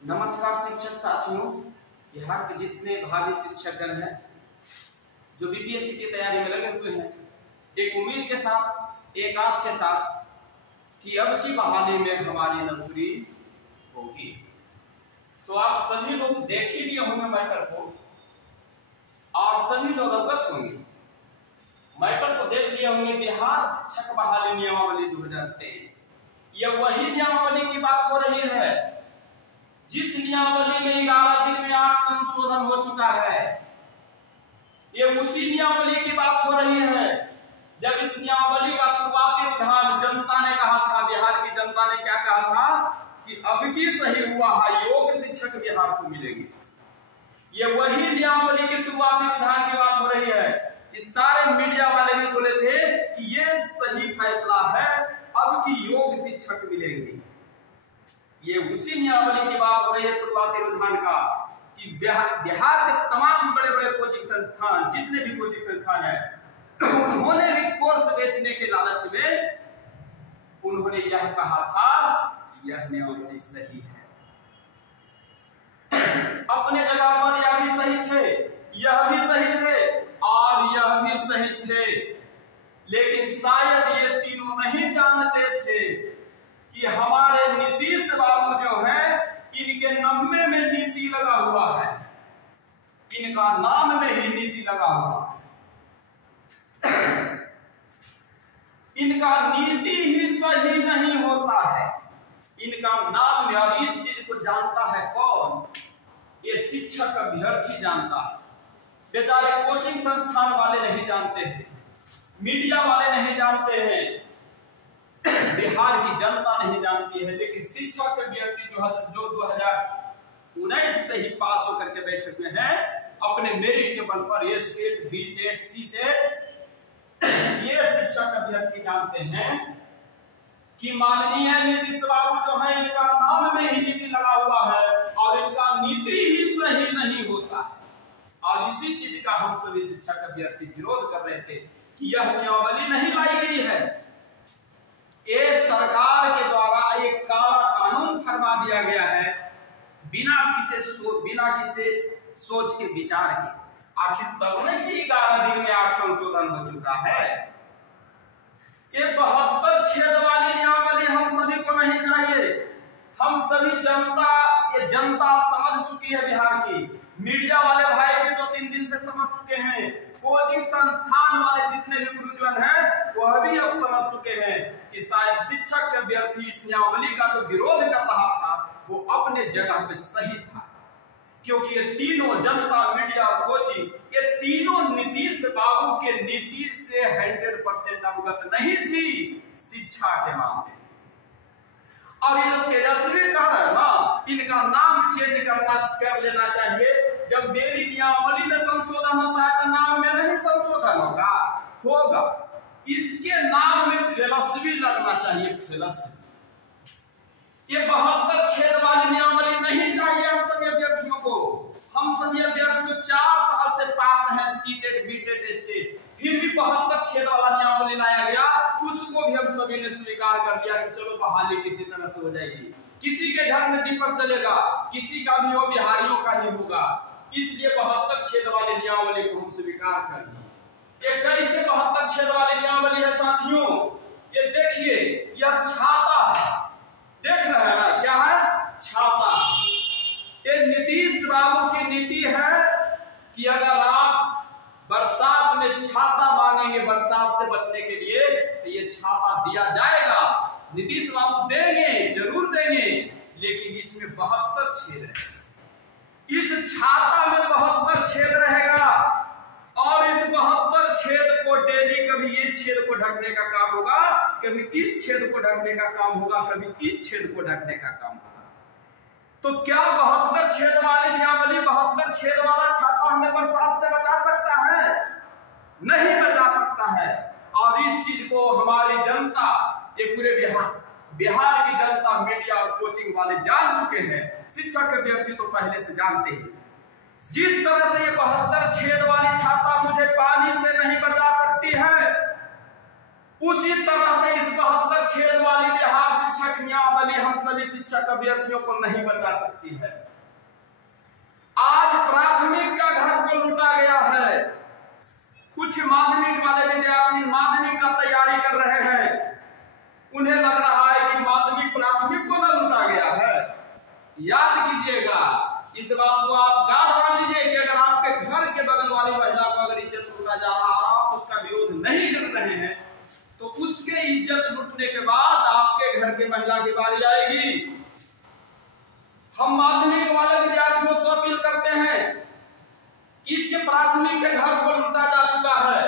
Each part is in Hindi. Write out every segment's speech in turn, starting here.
नमस्कार शिक्षक साथियों, बिहार के जितने भावी शिक्षकगण हैं जो बीपीएससी की तैयारी में लगे हुए हैं, एक उम्मीद के साथ, एक आस के साथ कि अब की बहाली में हमारी नौकरी होगी। तो आप सभी लोग देख ही लिए होंगे मैटर को और सभी लोग अवगत होंगे। मैटर को देख लिए होंगे। बिहार शिक्षक बहाली नियमावली 2023, यह वही नियमावली की बात हो रही है जिस नियमावली में 11 दिन में 8 संशोधन हो चुका है। ये उसी नियमावली की बात हो रही है जब इस नियमावली का शुरुआती रुझान जनता ने कहा था, बिहार की जनता ने क्या कहा था कि अब की सही हुआ है, योग शिक्षक बिहार को मिलेंगे। ये वही नियमावली की शुरुआती रुझान की बात हो रही है कि सारे मीडिया वाले भी बोले थे कि ये सही फैसला है, अब की योग शिक्षक मिलेंगे। ये उसी नियमावली की बात हो रही है शुरुआती रुझान का कि बिहार के तमाम बड़े बड़े कोचिंग संस्थान, जितने भी कोचिंग संस्थान है, उन्होंने भी कोर्स बेचने के लालच में उन्होंने यह कहा था यह नियमावली सही है। अपने जगह पर यह भी सही थे, यह भी सही थे और यह भी सही थे, लेकिन शायद ये तीनों नहीं जानते थे कि हमारे नीतीश बाबू जो है, इनके नाम में नीति लगा हुआ है, इनका नाम में ही नीति लगा हुआ है। इनका नीति ही सही नहीं होता है, इनका नाम में। और इस चीज को जानता है कौन? ये शिक्षक अभ्यर्थी जानता है। बेचारे कोचिंग संस्थान वाले नहीं जानते हैं, मीडिया वाले नहीं जानते हैं, बिहार की जनता नहीं जानती है, लेकिन शिक्षक अभ्यर्थी जो 2019 से ही पास होकर के बैठे हुए हैं, अपने मेरिट के बल पर, ये state, B TET, C TET, ये शिक्षक अभ्यर्थी जानते हैं कि माननीय नीतीश बाबू जो है, इनका नाम में ही नीति लगा हुआ है और इनका नीति ही सही नहीं होता है। और इसी चीज का हम सभी शिक्षक अभ्यर्थी विरोध कर रहे थे कि यह नियमावली नहीं लाई गई है। ये सरकार के द्वारा एक काला कानून फरमा दिया गया है बिना किसी सोच के, विचार के। आखिर तब नहीं 11 दिन में 8 संशोधन हो चुका है। ये 72 छेद वाली नियमावली हम सभी को नहीं चाहिए। हम सभी जनता, ये जनता आप समझ चुकी है बिहार की। मीडिया वाले भाई भी 2-3 दिन से समझ चुके हैं। कोचिंग संस्थान वाले जितने भी गुरुजन हैं, वह भी अब समझ चुके हैं कि शायद शिक्षक अभ्यर्थी इस नियमावली का जो विरोध कर रहा था, वो अपने जगह पे सही था, क्योंकि ये तीनों, जनता, मीडिया, कोचिंग, ये तीनों नीतीश बाबू के नीति से 100% अवगत नहीं थी शिक्षा के मामले। और ये जो तेजस्वी कह रहे हैं ना, इनका नाम चेंज कर लेना चाहिए। जब मेरी नियमावली में संशोधन होता है तो नाम में नहीं संशोधन होगा। इसके नाम में फेलस्वी लगना चाहिए, फेलस्वी। ये 72 छेद वाली नियमावली नहीं चाहिए हम सभी अभ्यर्थियों को। हम सभी अभ्यर्थी 4 साल से पास हैं, सीटेट, बीटेट, स्टेट, फिर भी 72 छेद वाला नियमावली लाया गया। उसको भी हम सभी ने स्वीकार कर लिया कि चलो बहाली किसी तरह से हो जाएगी। किसी के घर में दीपक जलेगा, किसी का भी हो, बिहारियों का ही होगा। इसलिए 72 छेद वाली नियमावली को हम स्वीकार कर लिया। ये कैसे 72 छेद वाली नियमावली है साथियों? ये देखिए, यह छाता है, देख रहे हैं ना, क्या है? छाता। ये नीतीश बाबू की नीति है कि अगर आप बरसात में छाता मांगेंगे बरसात से बचने के लिए, तो ये छाता दिया जाएगा। नीतीश बाबू देंगे, जरूर देंगे, लेकिन इसमें 72 छेद है। इस छाता में 72 छेद रहेगा और इस 72 छेद को डेली, कभी ये छेद को ढकने का काम होगा, कभी इस छेद को ढकने का काम होगा, कभी इस छेद को ढकने का काम होगा। तो क्या 72 छेद वाली नियमावली, 72 छेद वाला छाता हमें बरसात से बचा सकता है? नहीं बचा सकता है। और इस चीज को हमारी जनता, ये पूरे बिहार की जनता, मीडिया और कोचिंग वाले जान चुके हैं। शिक्षक अभ्यर्थी तो पहले से जानते ही। जिस तरह से ये 72 छेद वाली छाता मुझे पानी से नहीं बचा सकती है, उसी तरह से इस 72 छेद वाली बिहार शिक्षक नियमावली हम सभी शिक्षक अभ्यर्थियों को नहीं बचा सकती है। आज प्राथमिक का घर को लूटा गया है। कुछ माध्यमिक वाले विद्यार्थी माध्यमिक का तैयारी कर रहे हैं, उन्हें लग रहा है कि माध्यमिक प्राथमिक को न लूटा गया है। याद कीजिएगा, इस बात को आप गाढ़ मान लीजिए कि अगर आपके घर के बगल वाली महिला को अगर इज्जत लूटा जा रहा और आप उसका विरोध नहीं कर रहे हैं, तो उसके इज्जत लूटने के बाद आपके घर के महिला की बारी आएगी। हम माध्यमिक वाले विद्यार्थियों से अपील करते हैं कि इसके प्राथमिक के घर को लूटा जा चुका है,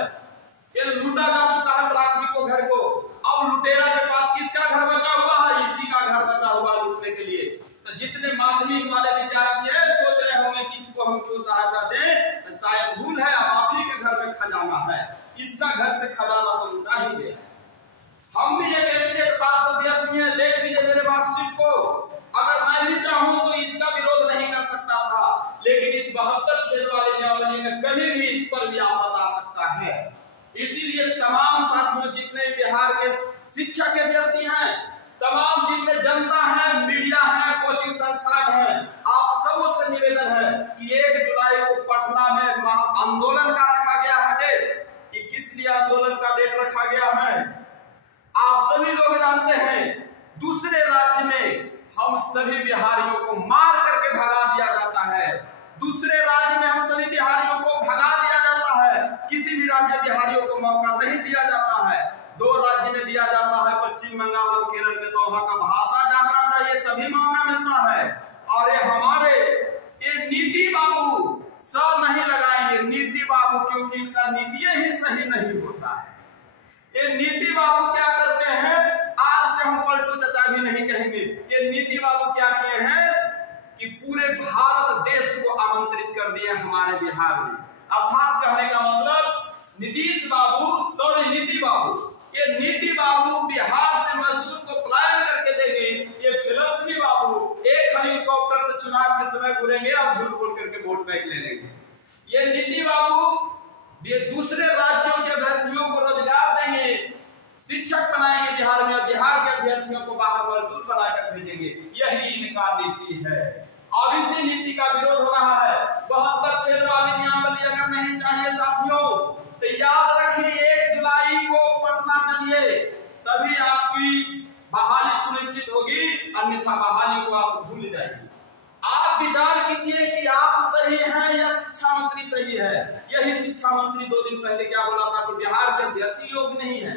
ये लूटा जा चुका है प्राथमिक को घर को। अब लुटेरा के पास किसका घर बचा हुआ है? इसी का घर बचा हुआ लूटने के लिए। तो जितने माध्यमिक वाले विद्यार्थी है सोच रहे होंगे कि इसको हम क्यों सहायता दें, तो शायद भूल है, आप ही के घर में खजाना है, इसका घर से खजाना तो लूटा ही गया। हम भी एक स्टेट पास अभ्यर्थी हैं, देख लीजिए मेरे मार्कशीट को। अगर मैं भी चाहूं तो इसका विरोध नहीं कर सकता था, लेकिन इस 72 छेद वाले नियमावली में कभी भी इस पर भी आफत आ सकता है। इसीलिए तमाम साथियों, जितने बिहार के शिक्षक अभ्यर्थी हैं, तमाम जितने जनता है, मीडिया है, कोचिंग संस्थान है, आप सबों से निवेदन है कि 1 जुलाई को पटना में आंदोलन का रखा गया है डेट। कि किस लिए आंदोलन का डेट रखा गया है आप सभी लोग जानते हैं। दूसरे राज्य में हम सभी बिहारियों को मार करके भगा दिया जाता है, दूसरे राज्य में हम सभी बिहारियों को भगा दिया जाता है, किसी भी राज्य बिहारियों को मौका नहीं दिया जाता है। 2 राज्य में दिया जाता है, पश्चिम बंगाल और केरल में, तो वहां का भाषा जानना चाहिए तभी मौका मिलता है। और ये हमारे ये नीति बाबू सर नहीं लगाएंगे, नीति बाबू, क्योंकि इनका नीति ही सही नहीं होता है। ये नीति बाबू क्या करते हैं, आज से हम पलटू चचा भी नहीं कहेंगे, ये नीति बाबू क्या किए हैं कि पूरे भारत देश को आमंत्रित कर दिए हमारे बिहार में। अर्थात कहने का मतलब नीति बाबू, ये नीति बाबू बिहार से मजदूर को पलायन करके देंगे। ये फिलॉसफी बाबू एक हेलीकॉप्टर से चुनाव के समय घूरेंगे और झूठ बोल करके वोट बैंक ले लेंगे। ये नीति बाबू दूसरे राज्यों के अभ्यर्थियों को रोजगार देंगे, शिक्षक बनाएंगे बिहार में, बिहार के अभ्यर्थियों को बाहर मजदूर बनाकर भेजेंगे। यही इनका नीति है और इसी नीति का विरोध हो रहा है। 72 छेद वाली नियमावली अगर नहीं चाहिए साथियों, तो याद रखिए 1 जुलाई को पटना चलिए, तभी आपकी बहाली सुनिश्चित होगी, अन्यथा बहाली को आप भूल जाएंगे। आप विचार कीजिए कि आप सही हैं या शिक्षा मंत्री सही है। यही शिक्षा मंत्री 2 दिन पहले क्या बोला था कि बिहार के अभ्यर्थी योग्य नहीं है।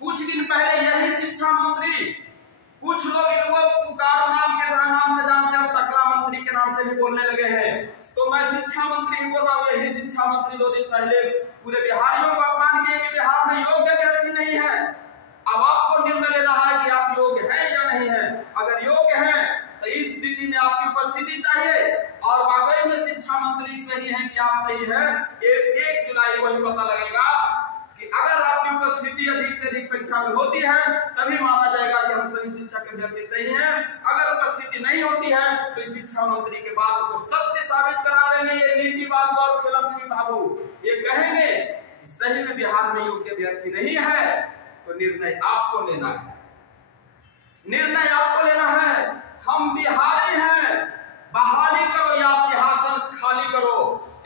कुछ दिन पहले यही शिक्षा मंत्री, कुछ लोग इनको पुकारो नाम से जानते हैं, टकला मंत्री के नाम से भी बोलने लगे हैं। तो मैं शिक्षा मंत्री ही बोल रहा हूँ, यही शिक्षा मंत्री 2 दिन पहले पूरे बिहारियों को अपमान किए कि बिहार में योग्य अभ्यर्थी नहीं है। अब आपको निर्णय लेना है कि आप योग्य हैं या नहीं है। अगर योग्य हैं तो इस स्थिति में आपकी उपस्थिति चाहिए, और वाकई में शिक्षा मंत्री सही है कि आप सही है, 1 जुलाई को ही पता लगेगा कि अगर आपकी उपस्थिति अधिक से अधिक संख्या में होती है तभी माना जाएगा कि हम सभी शिक्षक अभ्यर्थी सही हैं। अगर उपस्थिति नहीं होती है तो शिक्षा मंत्री के बात को सत्य साबित करा देंगे ये नीति बाबू और फिलॉसफी बाबू। ये कहेंगे कि सही में बिहार में योग्य अभ्यर्थी नहीं है, तो निर्णय आपको लेना है, निर्णय आपको लेना है। हम बिहारी हैं, बहाली करो या सिंहासन खाली करो।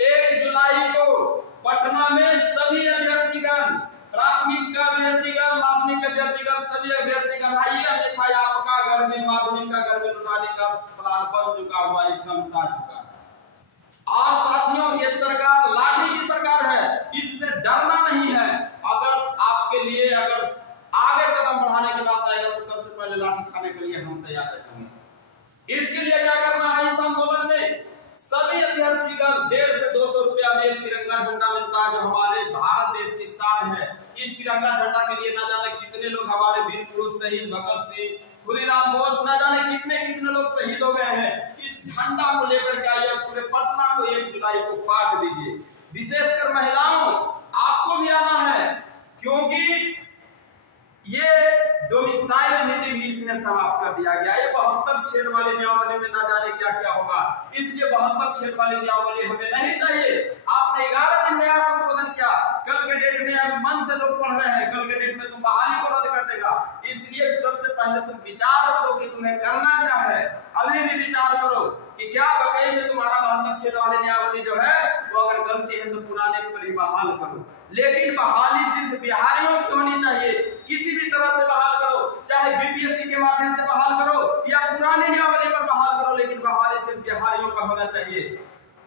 1 जुलाई को पटना में सभी अभ्यर्थीगण, प्राथमिक का अभ्यर्थीगण, माध्यमिक अभ्यर्थीगण, सभी अभ्यर्थीगण आइए, अन्यथा आपका घर में माध्यमिक का घर में लुटाने का प्लान बन चुका हुआ, इसमें लुटा चुका है। और साथियों, ये सरकार लाठी की सरकार है, इससे डरना नहीं है। अगर आपके लिए अगर आगे कदम बढ़ाने की बात आएगा तो सबसे पहले लाठी खाने के लिए हम तैयार रहेंगे। इसके लिए क्या करना है, इस आंदोलन में सभी अभ्यर्थीगण 150 से 200 रुपया में एक तिरंगा झंडा मिलता है जो हमारे भारत देश की शान है। इस तिरंगा झंडा के लिए न जाने कितने लोग हमारे वीर पुरुष शहीद भगत सिंह, खुदीराम बोस, न जाने कितने लोग शहीद हो गए हैं। इस झंडा को लेकर के आइए, पूरे पटना को 1 जुलाई को काट दीजिए। विशेषकर महिलाओं, आपको भी आना है, क्योंकि ये डोमिसाइल नीति भी इसमें समाप्त कर दिया गया। ये 72 छेद वाली नियमावली में ना जाने क्या क्या होगा, इसलिए 72 छेद वाली नियमावली हमें नहीं चाहिए। आपने 11 दिन में यह संशोधन किया, कल के डेट में मन से लोग पढ़ रहे हैं, कल के डेट में तुम बहाली को रद्द कर देगा। इसलिए सबसे पहले तुम विचार करो कि तुम्हें करना क्या है। अभी भी विचार करो कि क्या वाकई में तुम्हारा 72 छेद वाली नियमावली जो है वो अगर गलती है तो पुराने पर ही बहाल करो। लेकिन बहाली सिर्फ बिहारियों की होनी चाहिए, किसी भी तरह से बहाल करो, चाहे बीपीएससी के माध्यम से बहाल करो या पुरानी नियमावली पर बहाल करो, लेकिन बहाली सिर्फ बिहारियों का होना चाहिए।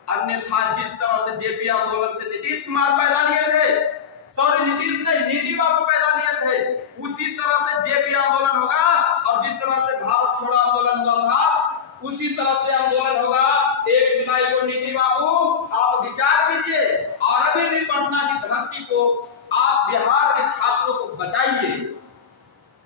अन्यथा जिस तरह से जेपी आंदोलन से नीतीश कुमार पैदा लिए थे, सॉरी नीतीश नहीं, नीति बाबू पैदा लिए थे, उसी तरह से जेपी आंदोलन होगा। और जिस तरह से भारत छोड़ो आंदोलन हुआ था उसी तरह से आंदोलन होगा 1 जुलाई को। नीति बाबू आप विचार कीजिए और अभी भी पटना की धरती को, आप बिहार के छात्रों को बचाइए।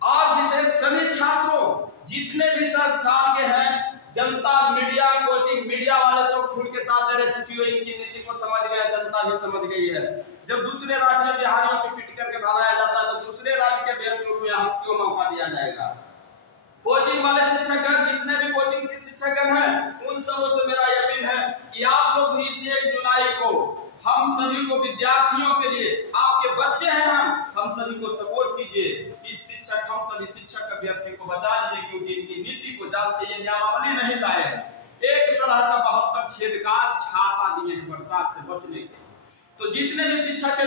और विशेष सभी छात्रों जितने भी संस्थान के हैं, जनता, मीडिया, कोचिंग, मीडिया वाले तो खुल के साथ दे रहे, छुट्टियों इनकी नीति को समझ गए, जनता भी समझ गई है। जब दूसरे राज्य में बिहारियों को पीट करके भगाया जाता है तो दूसरे राज्य के व्यक्तियों को यहाँ क्यों मौका दिया जाएगा। कोचिंग वाले शिक्षकगण, जितने भी कोचिंग के शिक्षकगण हैं, उन सबों से मेरा अपील है कि आप लोग भी इस 1 जुलाई को हम सभी को, विद्यार्थियों के लिए, आपके बच्चे हैं, हम सभी को सपोर्ट कीजिए। इस शिक्षक, हम सभी शिक्षक अभ्यर्थी को बचा लीजिए, क्योंकि इनकी नीति को जानते ये नियमावली नहीं लाए हैं। एक तरह का 72 छेद का छाता दिए हैं बरसात से बचने के। तो जितने भी शिक्षक